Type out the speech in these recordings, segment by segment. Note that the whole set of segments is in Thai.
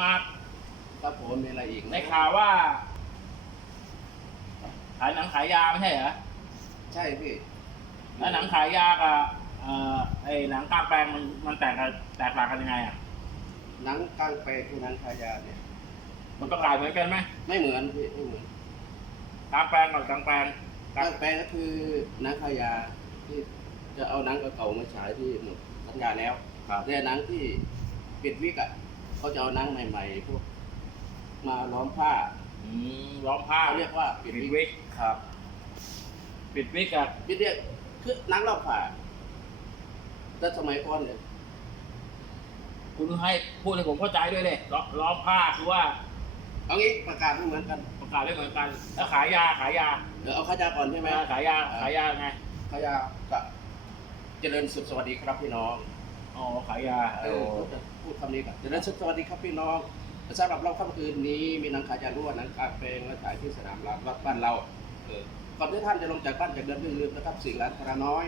มาร์ทครับผมมีอะไรอีกไหมในข่าวว่า ขายหนังขายยาไม่ใช่เหรอ ใช่พี่แล้วหนังขายยากับเอ่อไอ้หนังกลางแปลงมันมันแตกกันแตกต่างกันยังไงอะ หนังกลางแปลงคือหนังขายยาเนี่ย มันประกาศเหมือนกันไหมไม่เหมือนพี่ไม่เหมือนกลางแปลงกับกลางแปลงกลางแปลงก็คือหนังขายยาที่จะเอาหนังเก่าๆมาฉายที่หมดสัญญาแล้วครับแต่หนังที่ปิดวิกอะ เขาจะเอาหนังใหม่ๆพวกมาล้อมผ้าอืมล้อมผ้าเขาเรียกว่าปิปิดดวิกวิกครับปิดวิกกับปิดเรียกคือหนังล้อมผ้าแต่สมัยก่อนเนี่ยคุณให้พูดให้ผมเข้าใจด้วยเลยล้อล้อมผ้าคือว่าเอางี้ประกาศไม่เหมือนกัน ประกาศไม่เหมือนกัน แล้วขายยาขายยาเดี๋ยวเอาขายยาก่อนใช่ไหมขายยาขายยาไงขายยากับเจริญสุขสวัสดีครับพี่น้อง อ๋อขายยาเออพูดคำนี้กันเจริญสุขสวัสดีครับพี่น้องสำหรับเราค่ำคืนนี้มีหนังขายยารั่วหนังกลางแปลงและฉายที่สนามราวัดบ้านเราเออก่อนที่ท่านจะลงจากบ้านจากเดินลืมๆนะครับสิ่งร้านคาราน้อย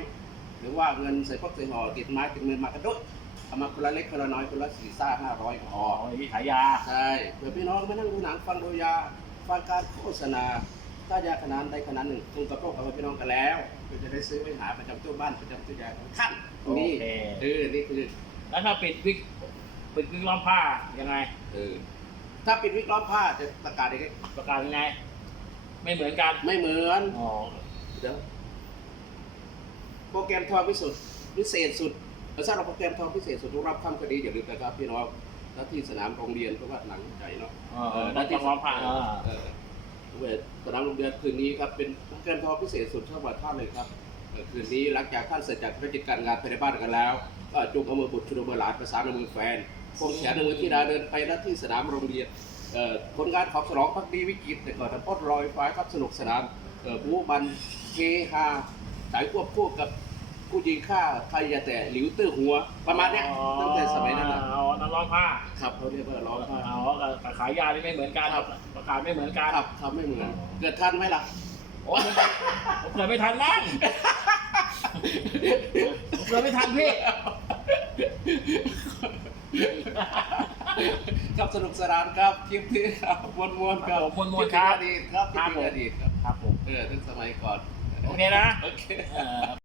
หรือว่าเงินใส่พวกใส่ห่อติดไม้ติดมือมากระโดดเอามาคนละเล็กคนละน้อยคนละสี่ซ่าห้าร้อยก็พอ๋ออนี่ขายยาใช่เผื่อพี่น้องมานั่งดูหนังฟังดูยาฟังการโฆษณา ถ้ายาขนาดใดขนาดหนึ่งตรงกับโรคกับพี่น้องกันแล้วเพื่อจะได้ซื้อไว้หาประจำตู้บ้านประจำตู้ยาของท่านนี่โอเค เออนี่คือแล้วถ้าปิดวิกปิดวิกล้อมผ้ายังไง เออถ้าปิดวิกล้อมผ้าจะประกาศยังไงประกาศยังไง ไม่เหมือนกันไม่เหมือนอ๋อเดี๋ยวโปรแกรมทองพิสุทธิ์พิเศษสุดสำหรับโปรแกรมทองพิเศษสุดทุกรับค่ำคดีอย่าลืมนะครับพี่น้องหน้าที่สนามโรงเรียนเพราะว่าหลังใจเนาะ เออแล้วที่ล้อมผ้าเออเออเวทส นามโรงเรียนคืนนี้ครับเป็นโปรแกรมทองพิเศษสุดสำหรับท่านเลยครับคืนนี้หลังจากท่านเสร็จจากราชการงานภายในบ้านกันแล้วก็จุงเอามือบุตรชุดมือหลานประสานเอามือแฟนคงแขนเอามือที่ดาเดินไปหน้าที่สนามโรงเรียนผลงานของสนองพักดีวิกฤตแต่ก่อนทำพดลอยฟ้าครับสนุกสนานบู๊บันเฮฮาสายควบคู่กับ ผู้ยิงฆ่าใครอย่าแต่หลิวตื้อหัว ประมาณเนี้ยตั้งแต่สมัยนั้นนะอ๋อนั่นล้อมผ้าครับเขาเรียกว่าร้องผ้า อ๋อกับขายยานี่ไม่เหมือนกันครับ ประกาศไม่เหมือนกันครับครับไม่เหมือน เกิดทันไหมล่ะโอ้ยผมเกิดไม่ทันนั่งผมเกิดไม่ทันพี่ครับสนุกสนานครับคลิปที่ครับมวนมวนๆครับผมมวนๆครับอดีตครับครับผมอดีตครับครับผมเออตั้งสมัยก่อนโอเคนะโอเคเออ